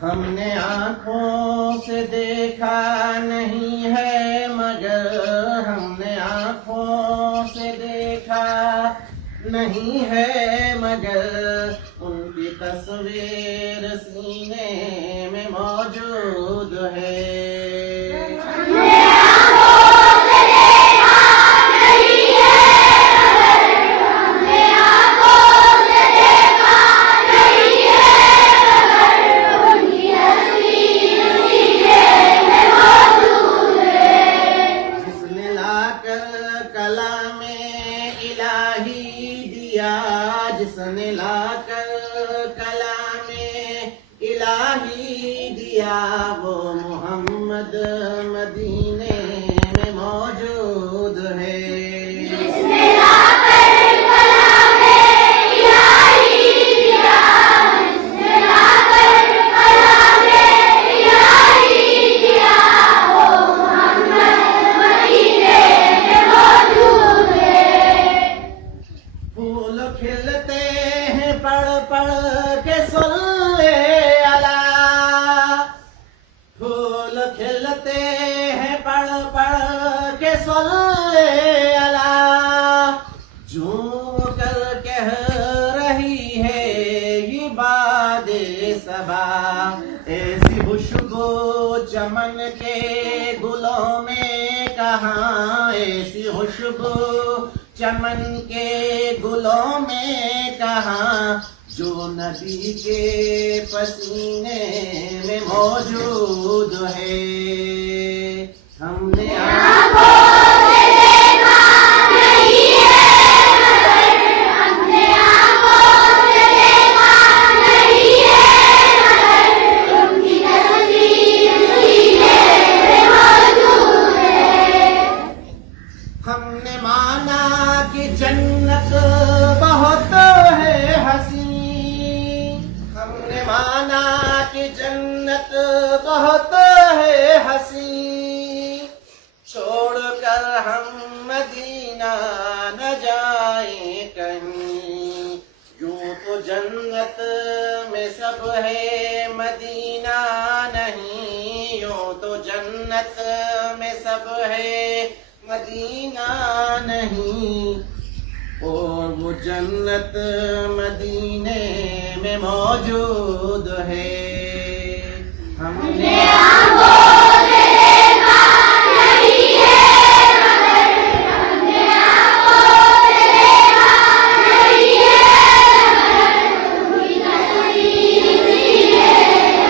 हमने आँखों से देखा नहीं है मगर हमने आँखों से देखा नहीं है मगर उनकी तस्वीर सीने में मौजूद है। जिसने लाकर कलामे इलाही दिया वो मोहम्मद मदीने में मौजूद है। जिसने लाकर कलामे इलाही दिया, जिसने लाकर कलामे इलाही दिया वो मोहम्मद मदीने में मौजूद है। फूल खिलते हैं पढ़ पढ़ के सल्ले अला, फूल खिलते हैं पढ़ पढ़ के सल्ले अला, झूम कर कह रही है ये बादे सबा। ऐसी खुशबू चमन के गुलों में कहाँ, ऐसी खुशबू चमन के गुलों में कहाँ, जो नबी के पसीने में मौजूद है। हमने आँखों से देखा नहीं है मगर, हमने आँखों से देखा नहीं है मगर उनकी तस्वीर सीने में मौजूद है। हमने माना कि जन्नत बहुत है हसी, हमने माना कि जन्नत बहुत है हसी, छोड़कर हम मदीना न जाए कहीं। यूं तो जन्नत में सब है मदीना नहीं, यूं तो जन्नत में सब है मदीना नहीं। और वो जन्नत मदीने में मौजूद है। हमने आँखों से देखा नहीं है मगर, हमने आँखों से देखा नहीं है मगर उनकी तस्वीर सीने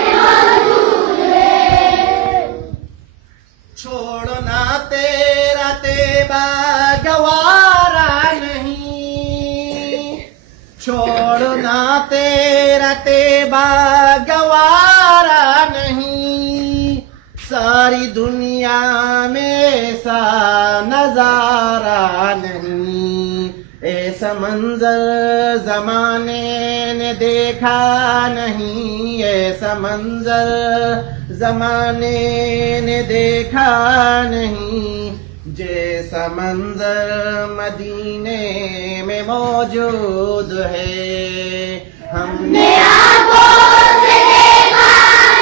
में मौजूद है। छोड़ना तेरा तेबा गवारा नहीं, छोड़ना तेरा तेबा गवारा नहीं, सारी दुनिया में सा नजारा नहीं। ऐसा मंजर जमाने ने देखा नहीं, ऐसा मंजर जमाने ने देखा नहीं, जैसा मंजर मदीने में मौजूद है। हमने आँखों से देखा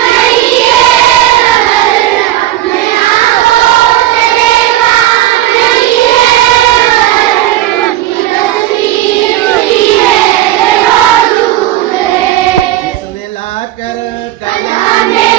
नहीं है मगर, हमने आँखों से देखा नहीं है मगर उनकी तस्वीर सीने में मौजूद है। जिसने लाकर कलामे